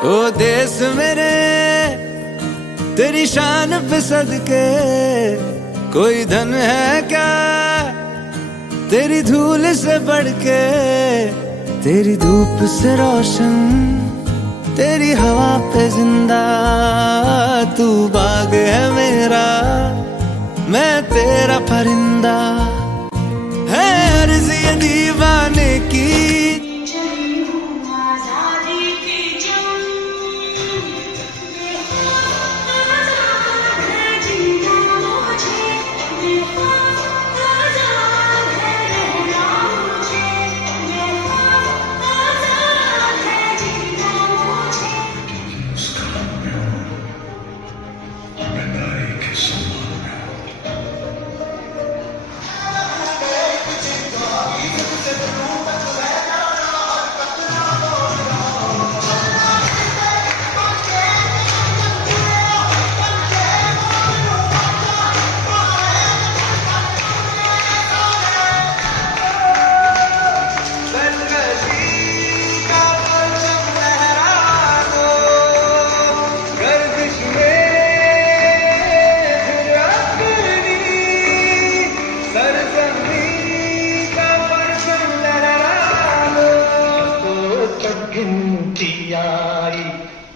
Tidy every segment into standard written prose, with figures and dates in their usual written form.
ओ देश मेरे तेरी शान पे सदके, कोई धन है क्या तेरी धूल से बढ़ के। तेरी धूप से रोशन, तेरी हवा पे जिंदा, तू बाग है मेरा, मैं तेरा परिंदा। है अर्ज़ ये दीवाने की,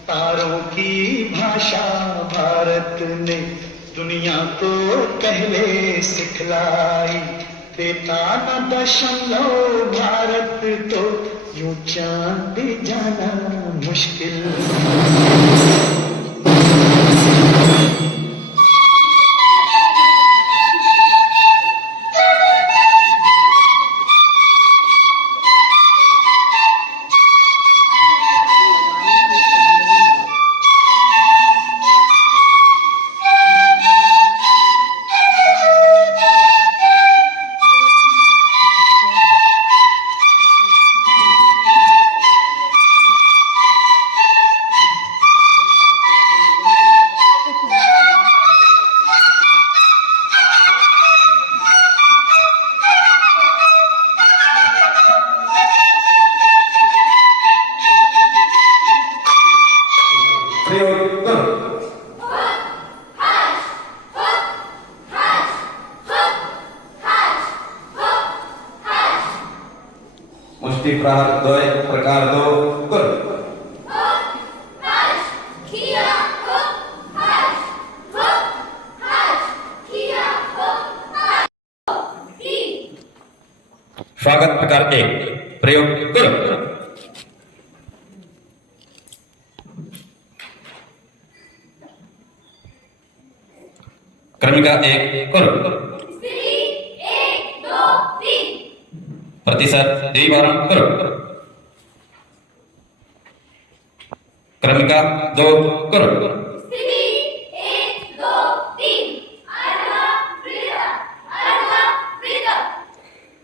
तारों की भाषा भारत ने दुनिया को पहले सिखलाई। देता न दशमलव भारत तो यूं चांद जाना मुश्किल। मुष्टि प्रहार द्वय प्रकार दो कर। स्वागत प्रकार एक प्रयोग करो। क्रमिका एक करो। प्रतिशत द्विवारम करो। क्रमिका दो करो।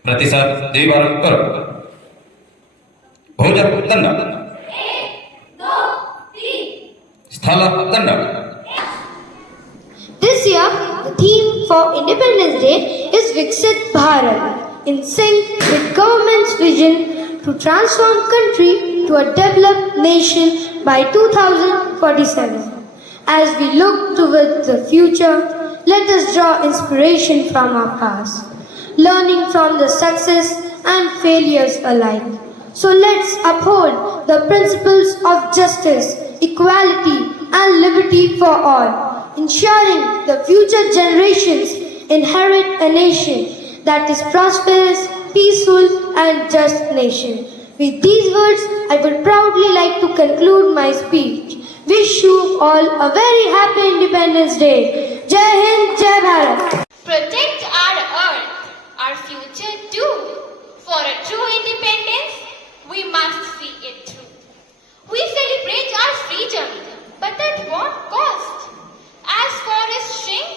प्रतिशत द्विवारम करो। भोज दंड स्थल दंड। This year, the theme for Independence Day is Viksit Bharat, in sync with government's vision to transform country to a developed nation by 2047. As we look towards the future, let us draw inspiration from our past, learning from the success and failures alike. So let's uphold the principles of justice, equality and liberty for all, ensuring the future generations inherit a nation that is prosperous, peaceful and just nation. With these words, I would proudly like to conclude my speech. Wish you all a very happy Independence Day. Jai Hind, Jai Bharat. Protect our earth, our future too. For a true independence, we must see it through. We celebrate our freedom, but at what cost? As forests shrink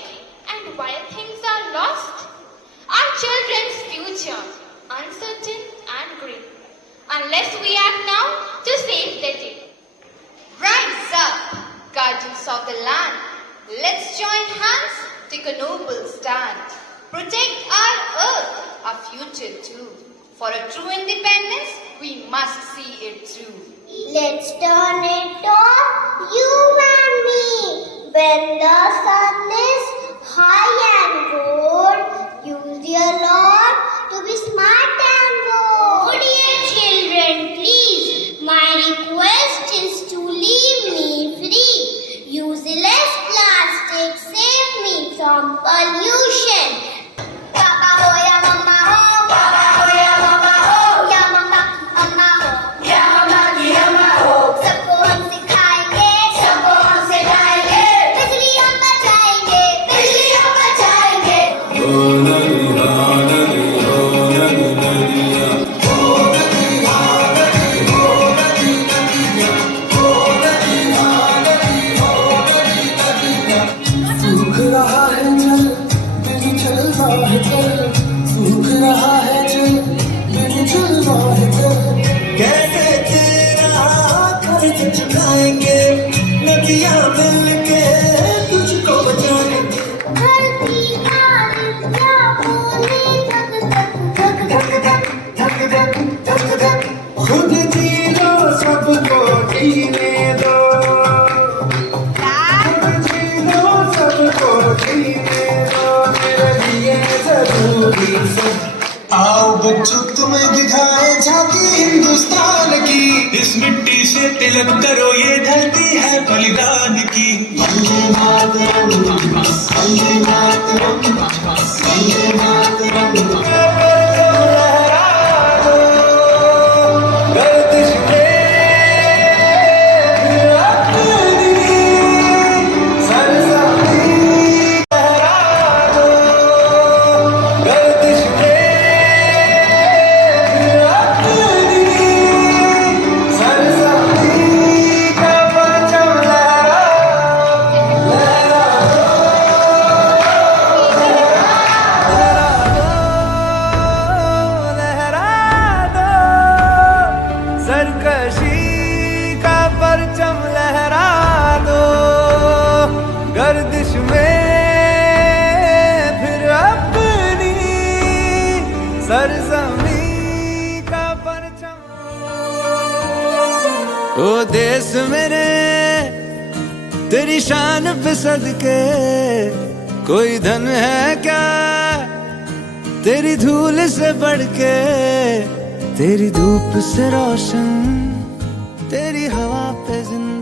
and wild things are lost, our children's future uncertain and grim, unless we act now to save the day. Rise up, guardians of the land. Let's join hands, take a noble stand. Protect our earth, our future too. For a true independence, we must see it through. Let's turn it on. you and me. When the sun is high and good, use your Lord to be smart and good. Oh dear children, please, my request is to leave me free. Use less plastic, save me from pollution. Papa ho ya mama ho, Papa ho ya mama ho, ya mama mama ho, ya mama की mama ho. सबको हम सिखाएंगे, सबको हम सिखाएंगे. बिजली हम बचाएंगे, बिजली हम बचाएंगे. सूख रहा है जल बिन चल रहा है जल, सूख रहा है जल बिन चल रहा है जल. कैसे तेरा खर्च चुकाएंगे, नदियां मिलके तुझको बचाएंगे. धरती आलिया बोले धक धक धक धक धक धक धक धक धक. खुद जी लो सबको जीने दो, खुद जी लो सबको जीने दो, मेरे लिए जरूरी सब. आओ बच्चों तुम्हें दिखाए झांकी हिंदुस्तान की, इस मिट्टी से तिलक करो ये धरती है बलिदान की. वंदे मातरम, वंदे मातरम, वंदे मातरम. गर्दिश में अपनी सरसब्जी लहरा दो, गर्दिश में अपनी सरसब्जी का परचम लहरा दो, सरकशी का परचम लहरा दो, गर्दिश में फिर अपनी सरजमी का परचम. ओ देश मेरे तेरी शान पे सदके, कोई धन है क्या तेरी धूल से बढ़ के, तेरी धूप से रोशन, तेरी हवा पे जिंदा.